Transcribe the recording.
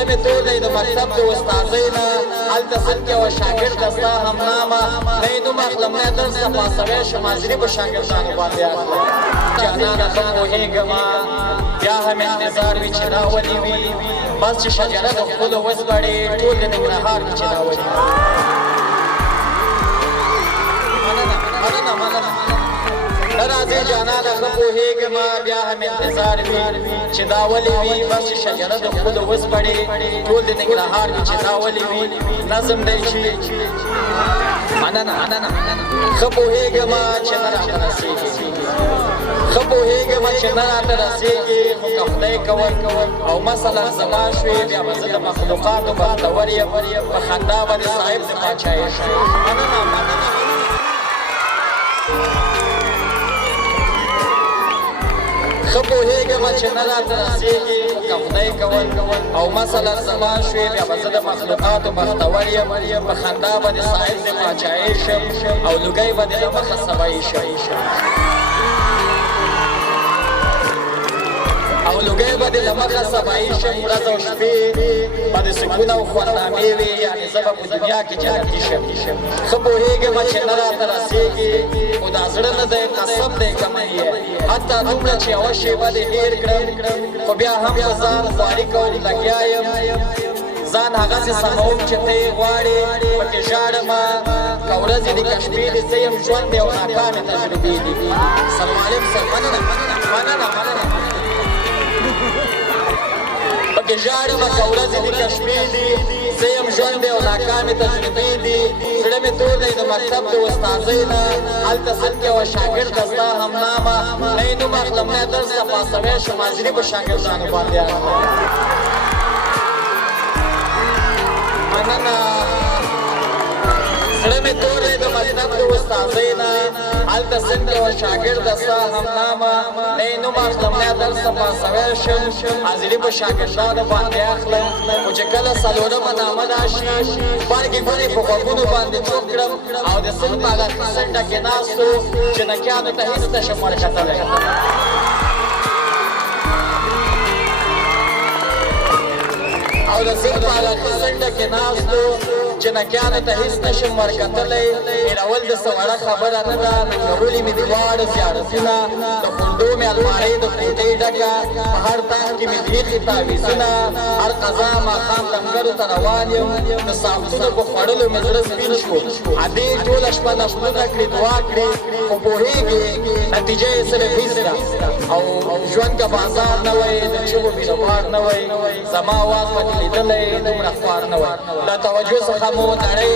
زړه مې تور دی د مکتب د استادۍ نه هلته صنف کې یوه شاګرده ستا همنامه نه یې نوم اخلم نه یې درس ته پاسوی شم حاضري به شاګردانو باندې اخلم جانانه ښه پوهېږمه بیا هم انتظار وي چې دا ولې وي بس چې شجره د ښکلو وسپړې ټول د ننګرهار کې چې دا ولې مننه راځي جانانه ښه پوهېږمه بیا هم انتظار وي چې دا ولې وي بس چې شجره د ښکلو وسپړې ټول د ننګرهار کې چې دا ولې وي نظم دی چې مننه ښه پوهېږمه چې نه راته رسېږي ښه پوهېږمه چې نه راته رسېږي خو که خدای کوئ او مثلا زما شوې بیا به زه د مخلوقاتو بختور یم په خندا به د صاحب د پاچایي شم ښه پوهېږمه چې نه راته رسېږي خو که خدای کول او مثلا زما شوې بیا به زه د مخلوقاتو بختور یم په خندا به د صاحب د پاچایي شم او لوګی به د له مخه سبایي شم او لوګی به د له مخه سبایي شم ورځ او شپې به د سکون او خوندنامې وي یعنې زه به په دنیا کې جنتي شم ښه پوهېږمه چې نه راته رسېږي خو دا زړه نه دی قسم دی که من یې حتی دومره چې یوه شېبه دې هېر کړم خو بیا هم په ځان خواري کول لګیا یم ځان هغسې سموم چې ته یې غواړې پکې ژاړمه که ورځې دي که شپې دي څه یم ژوند دی او ناکامې تجربې دي سلمعلم صاحب مننه پکې ژاړمه که ورځې دي که شپې دي څه یم ژوند دی او ناکامې تجربې دي زړه مې تور دی د مکتب د استادۍ نه هلته صنف کې یوه شاګرده ستا همنامه نه یې نوم اخلم نه یې درس ته پاسوی شم حاضري به شاګردانو باندې اخلم مننه زړه مې تور دی د مکتب د استادۍ نه هلته صنف کې یوه شاګرده ستا همنامه نه یې نوم اخلم نه یې درس ته پاسوی شم حاضري به شاګردانو باندې اخلم خو چې کله څلورمه نامه راشي بانګې ګونې په غوږونو باندې چوپ کړم او د صنف هغه څنډه کې ناستو جنکیانو ته هېڅ نشم ورکتلی او د صنف هغه څنډه کې ناستو جنکیانو ته هېڅ نشم ورکتلی هېرول د څه وړه خبره نه ده ننګولي مې دواړه زیارتونه د خلدو مې المارۍ د کوټۍ ډکه په هر تاخ کې مې د یخې تاویزونه هر قضا ماښام لنګرو ته روان یم د ساعتونو په خوړلو مې زړه سپین شو ادې ټوله شپه نفلونه کړي دعا کړي خو پوهېږي نتیجه یې صرف هېڅ ده او ژوند که بازار نه وی د چغو بیروبار نه وی زما واز پکې لیدلی دومره خوار نه وی له توجه څخه مو نړۍ